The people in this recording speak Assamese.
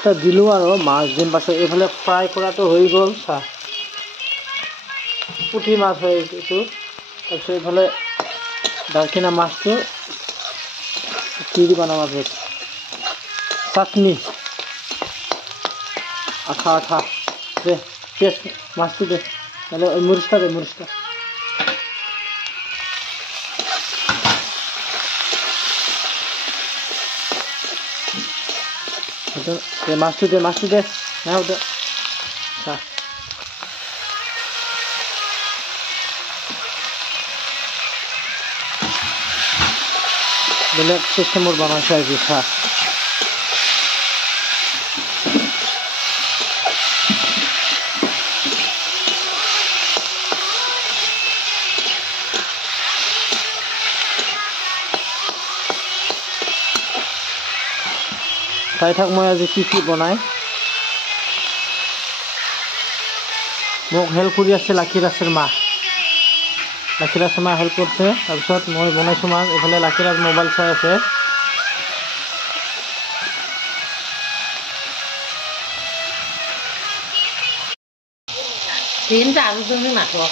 মাছটা দিলোঁ আৰু মাছ দিম পাছত এইফালে ফ্ৰাই কৰাটো হৈ গ'ল চাহ পুঠি মাছ হয় এইটো তাৰপিছত এইফালে দাৰকিনা মাছটো কি দি বনাম আজি চাটনি আঠা আঠা দে পেঁয়াজ মাছটো দে তাহলে মরিচটা দে মরিচটা দে মাছটো দে নাও দে বেলেগ চিষ্টেমত বনাইছে আজি খা চাই থাক মই আজি কি বনাই মোক হেল্প কৰি আছে লাকিৰাজৰ মা হেল্প কৰিছে তাৰপিছত মই বনাইছোঁ মাছ এইফালে লাকিৰাজ মোবাইল চাই আছে তিনটা আলু তুমি মাথো